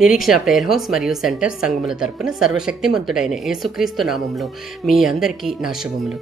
నిరీక్షణ prayer house మరియు centre సంఘముల తరపున సర్వశక్తిమంతుడైన యేసుక్రీస్తు నామంలో మీ అందరికీ నా శుభములు.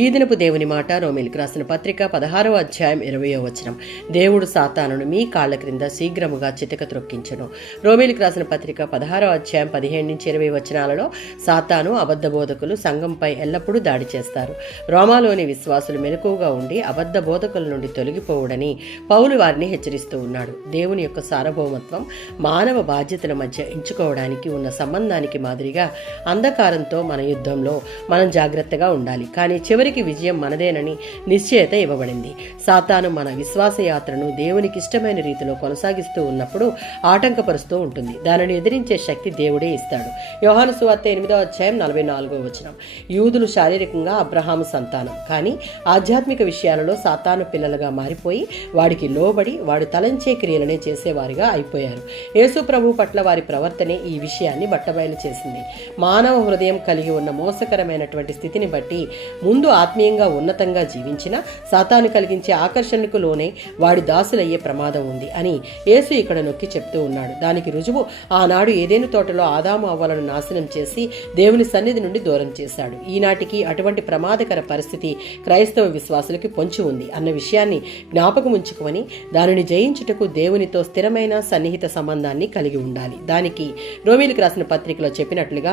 ఈ దినపు దేవుని మాట రోమీయులకు రాసిన పత్రిక 16వ అధ్యాయం 20వ వచనం. దేవుడు సాతానును మీ కాళ్ల క్రింద శీఘ్రముగా చితక త్రొక్కించెను. రోమీయులకు రాసిన పత్రిక 16వ అధ్యాయం 15 నుంచి 20 వచనాలలో సాతాను అబద్ధ బోధకులు సంఘంపై ఎల్లప్పుడూ దాడి చేస్తారు. రోమాలోని విశ్వాసులు మెలకువగా ఉండి అబద్ధ బోధకుల నుండి తొలగిపోవుడని పౌలు వారిని హెచ్చరిస్తూ ఉన్నాడు. దేవుని యొక్క సార్వభౌమత్వం మానవ బాధ్యతల మధ్య ఎంచుకోవడానికి ఉన్న సంబంధానికి మాదిరిగా అంధకారంతో మన యుద్ధంలో మనం జాగ్రత్తగా ఉండాలి. కానీ చివరికి విజయం మనదేనని నిశ్చయత ఇవ్వబడింది. సాతాను మన విశ్వాస యాత్రను దేవునికి ఇష్టమైన రీతిలో కొనసాగిస్తూ ఉన్నప్పుడు ఆటంకపరుస్తూ ఉంటుంది. దానిని ఎదిరించే శక్తి దేవుడే ఇస్తాడు. యోహాను సువార్త 8వ అధ్యాయం 44వ వచనం. యూదులు శారీరకంగా అబ్రహాము సంతానం, కానీ ఆధ్యాత్మిక విషయాలలో సాతాను పిల్లలుగా మారిపోయి వాడికి లోబడి వాడు తలంచే క్రియలనే చేసేవారిగా అయిపోయారు. యేసు ప్రభు పట్ల వారి ప్రవర్తనే ఈ విషయాన్ని బట్టబయలు చేసింది. మానవ హృదయం కలిగి ఉన్న మోసకరమైనటువంటి స్థితిని బట్టి ముందు ఆత్మీయంగా ఉన్నతంగా జీవించిన సాతాను కలిగించే ఆకర్షణకు లోనే వాడి దాసులయ్యే ప్రమాదం ఉంది అని యేసు ఇక్కడ నొక్కి చెప్తూ ఉన్నాడు. దానికి రుజువు ఆనాడు ఏదెను తోటలో ఆదాము అవ్వలను నాశనం చేసి దేవుని సన్నిధి నుండి దూరం చేశాడు. ఈనాటికి అటువంటి ప్రమాదకర పరిస్థితి క్రైస్తవ విశ్వాసులకి పొంచి ఉంది అన్న విషయాన్ని జ్ఞాపకం ఉంచుకొని దానిని జయించుటకు దేవునితో స్థిరమైన సన్నిహిత సంబంధాన్ని కలిగి ఉండాలి. దానికి రోమీయులకు రాసిన పత్రికలో చెప్పినట్లుగా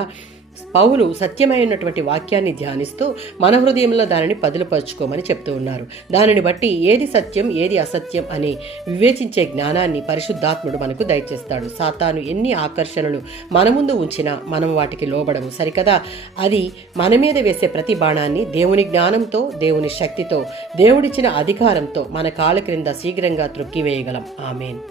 పౌలు సత్యమైనటువంటి వాక్యాన్ని ధ్యానిస్తూ మన హృదయంలో దానిని పదులుపరుచుకోమని చెప్తూ ఉన్నారు. దానిని బట్టి ఏది సత్యం ఏది అసత్యం అని వివేచించే జ్ఞానాన్ని పరిశుద్ధాత్ముడు మనకు దయచేస్తాడు. సాతాను ఎన్ని ఆకర్షణలు మన ముందు ఉంచినా మనం వాటికి లోబడము సరికదా. అది మన మీద వేసే ప్రతి బాణాన్ని దేవుని జ్ఞానంతో, దేవుని శక్తితో, దేవుడిచ్చిన అధికారంతో మన కాళ్ళ క్రింద శీఘ్రంగా త్రొక్కివేయగలం. ఆమేన్.